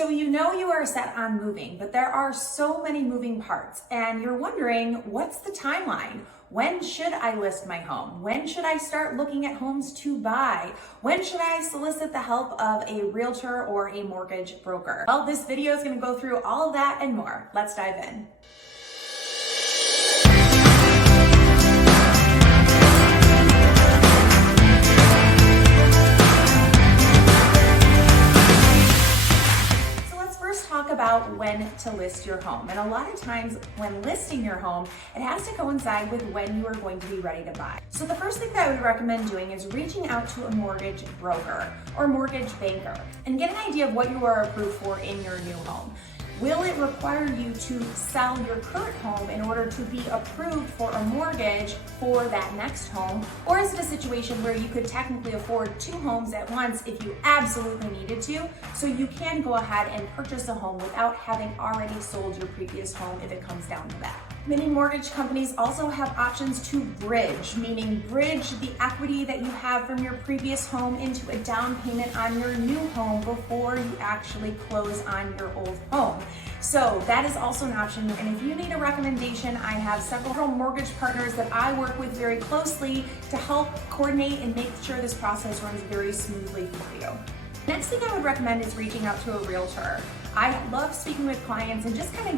So you know you are set on moving, but there are so many moving parts and you're wondering, what's the timeline? When should I list my home? When should I start looking at homes to buy? When should I solicit the help of a realtor or a mortgage broker? Well, this video is going to go through all of that and more. Let's dive in. About when to list your home. And a lot of times when listing your home, it has to coincide with when you are going to be ready to buy. So the first thing that I would recommend doing is reaching out to a mortgage broker or mortgage banker and get an idea of what you are approved for in your new home. Will it require you to sell your current home in order to be approved for a mortgage for that next home? Or is it a situation where you could technically afford two homes at once if you absolutely needed to, so you can go ahead and purchase a home without having already sold your previous home if it comes down to that? Many mortgage companies also have options to bridge, meaning bridge the equity that you have from your previous home into a down payment on your new home before you actually close on your old home. So that is also an option. And if you need a recommendation, I have several mortgage partners that I work with very closely to help coordinate and make sure this process runs very smoothly for you. Next thing I would recommend is reaching out to a realtor. I love speaking with clients and just kind of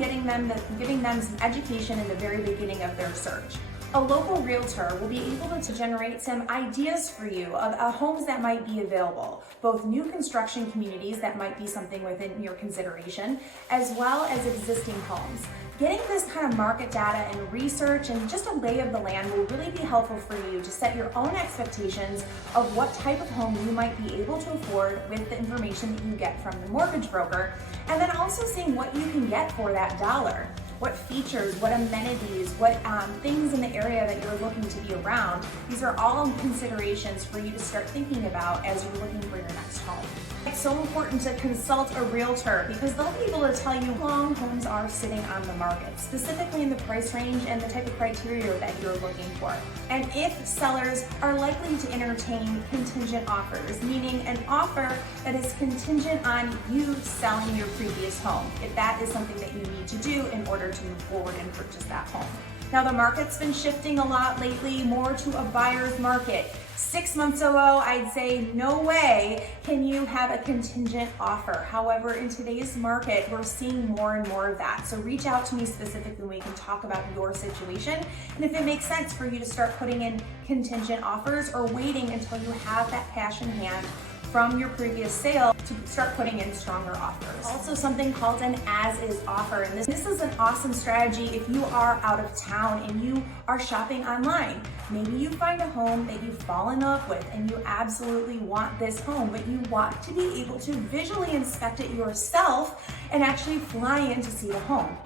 giving them some education in the very beginning of their search. A local realtor will be able to generate some ideas for you of homes that might be available, both new construction communities that might be something within your consideration, as well as existing homes. Getting this kind of market data and research and just a lay of the land will really be helpful for you to set your own expectations of what type of home you might be able to afford with the information that you get from the mortgage broker, and then also seeing what you can get for that dollar. What features, what amenities, what things in the area that you're looking to be around. These are all considerations for you to start thinking about as you're looking for your next home. It's so important to consult a realtor because they'll be able to tell you how long homes are sitting on the market, specifically in the price range and the type of criteria that you're looking for. And if sellers are likely to entertain contingent offers, meaning an offer that is contingent on you selling your previous home, if that is something that you need to do in order to move forward and purchase that home. Now the market's been shifting a lot lately, more to a buyer's market. 6 months ago, I'd say no way can you have a contingent offer. However, in today's market, we're seeing more and more of that. So reach out to me specifically and we can talk about your situation. And if it makes sense for you to start putting in contingent offers or waiting until you have that cash in hand from your previous sale to start putting in stronger offers. Also something called an as-is offer. And this is an awesome strategy if you are out of town and you are shopping online. Maybe you find a home that you fall in love with and you absolutely want this home, but you want to be able to visually inspect it yourself and actually fly in to see the home.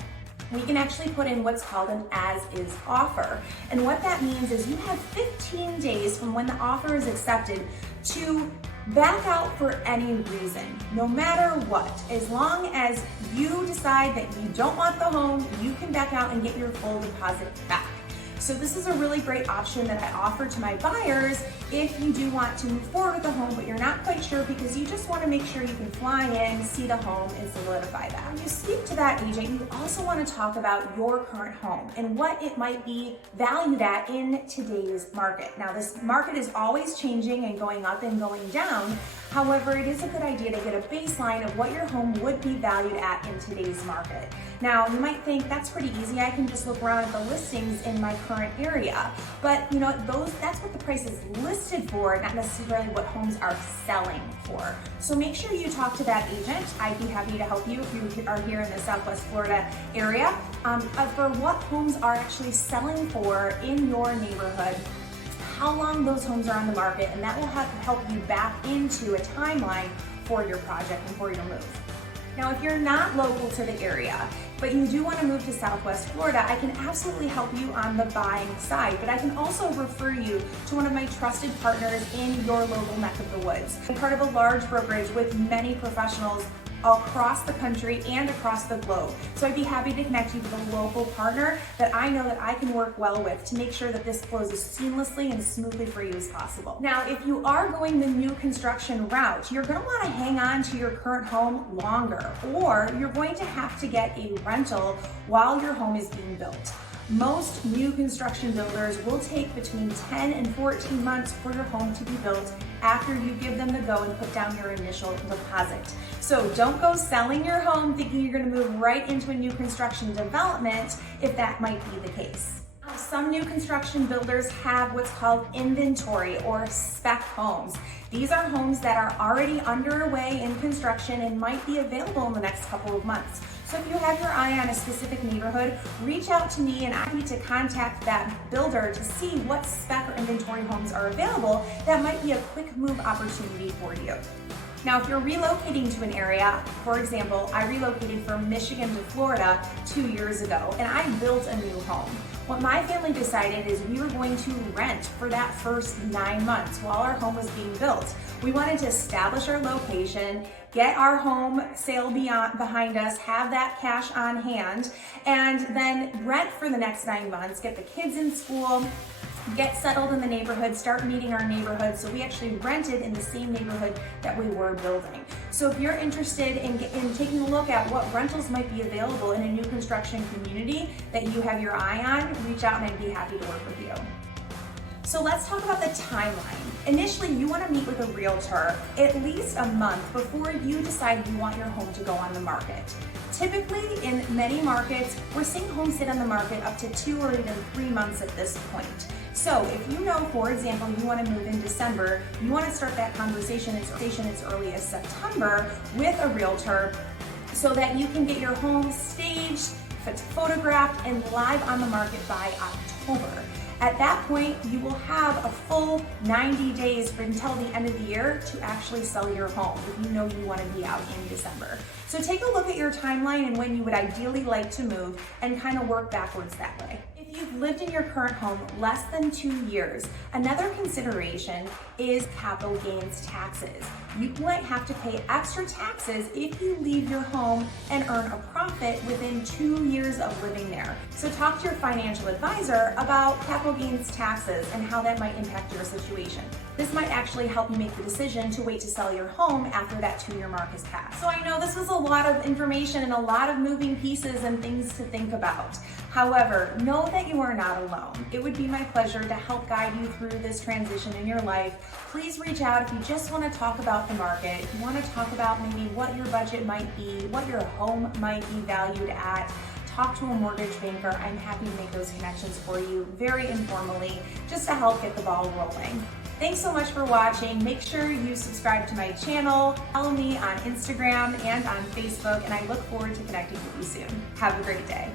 We can actually put in what's called an as-is offer. And what that means is you have 15 days from when the offer is accepted to back out for any reason, no matter what. As long as you decide that you don't want the home, you can back out and get your full deposit back. So this is a really great option that I offer to my buyers if you do want to move forward with the home, but you're not quite sure because you just want to make sure you can fly in, see the home, and solidify that. When you speak to that agent, you also want to talk about your current home and what it might be valued at in today's market. Now, this market is always changing and going up and going down. However, it is a good idea to get a baseline of what your home would be valued at in today's market. Now, you might think that's pretty easy. I can just look around at the listings in my current area. But you know, that's what the price is listed for, not necessarily what homes are selling for. So make sure you talk to that agent. I'd be happy to help you if you are here in the Southwest Florida area for what homes are actually selling for in your neighborhood, how long those homes are on the market, and that will help you back into a timeline for your project and for your move. Now, if you're not local to the area, but you do want to move to Southwest Florida, I can absolutely help you on the buying side, but I can also refer you to one of my trusted partners in your local neck of the woods. I'm part of a large brokerage with many professionals across the country and across the globe. So I'd be happy to connect you with a local partner that I know that I can work well with to make sure that this flows as seamlessly and smoothly for you as possible. Now, if you are going the new construction route, you're going to want to hang on to your current home longer, or you're going to have to get a rental while your home is being built. Most new construction builders will take between 10 and 14 months for your home to be built after you give them the go and put down your initial deposit. So don't go selling your home thinking you're going to move right into a new construction development if that might be the case. Some new construction builders have what's called inventory or spec homes. These are homes that are already underway in construction and might be available in the next couple of months. So if you have your eye on a specific neighborhood, reach out to me and I'm happy to contact that builder to see what spec or inventory homes are available that might be a quick move opportunity for you. Now, if you're relocating to an area, for example, I relocated from Michigan to Florida 2 years ago and I built a new home. What my family decided is we were going to rent for that first 9 months while our home was being built. We wanted to establish our location, get our home sale behind us, have that cash on hand, and then rent for the next 9 months, get the kids in school, get settled in the neighborhood, start meeting our neighborhood. So we actually rented in the same neighborhood that we were building. So if you're interested in taking a look at what rentals might be available in a new construction community that you have your eye on, reach out and I'd be happy to work with you. So let's talk about the timeline. Initially, you want to meet with a realtor at least a month before you decide you want your home to go on the market. Typically, in many markets, we're seeing homes sit on the market up to 2 or even 3 months at this point. So if you know, for example, you want to move in December, you want to start that conversation as early as September with a realtor so that you can get your home staged, photographed, and live on the market by October. At that point, you will have a full 90 days until the end of the year to actually sell your home if you know you want to be out in December. So take a look at your timeline and when you would ideally like to move and kind of work backwards that way. If you've lived in your current home less than 2 years, another consideration is capital gains taxes. You might have to pay extra taxes if you leave your home and earn a profit within 2 years of living there. So talk to your financial advisor about capital gains taxes and how that might impact your situation. This might actually help you make the decision to wait to sell your home after that 2-year mark has passed. So I know this was a lot of information and a lot of moving pieces and things to think about. However, know that you are not alone. It would be my pleasure to help guide you through this transition in your life. Please reach out if you just want to talk about the market, if you want to talk about maybe what your budget might be, what your home might be valued at. Talk to a mortgage banker. I'm happy to make those connections for you very informally just to help get the ball rolling. Thanks so much for watching. Make sure you subscribe to my channel, follow me on Instagram and on Facebook, and I look forward to connecting with you soon. Have a great day.